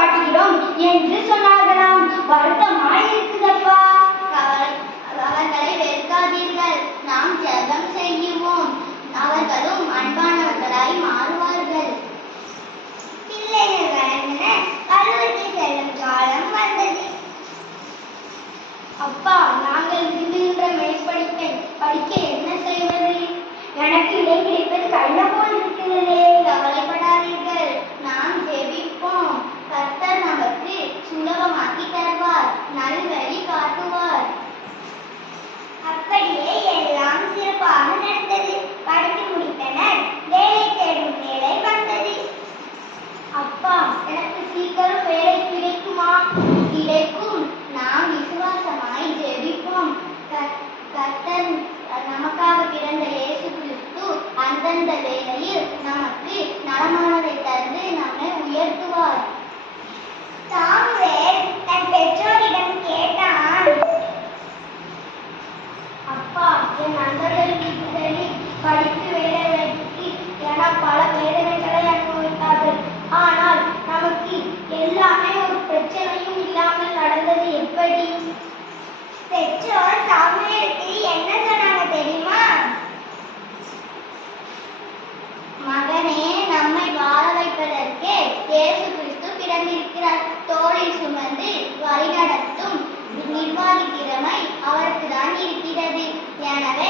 காட்டுகிறோம் என்று சொன்னார்களாம். வருத்தமாய் அவர்களை வெறுக்காதீர்கள். நாம் ஜெபம் செய்யுவோம். அவர்களும் அன்பானவர்களாய் மாறுவார்கள். பிள்ளைகள் வளர்ந்தன கல்லூரிக்கு செல்லும் காலம் வந்தது. அப்பா நாங்கள் விரும்புகின்ற மேற்படிப்பை படிக்க என்ன செய்வது? எனக்கு இடம் கிடைப்பது கடினமாக உகந்த வேளையில் நமக்கு நலமானதை தந்து நம்மை உயர்த்துவார். a la vez.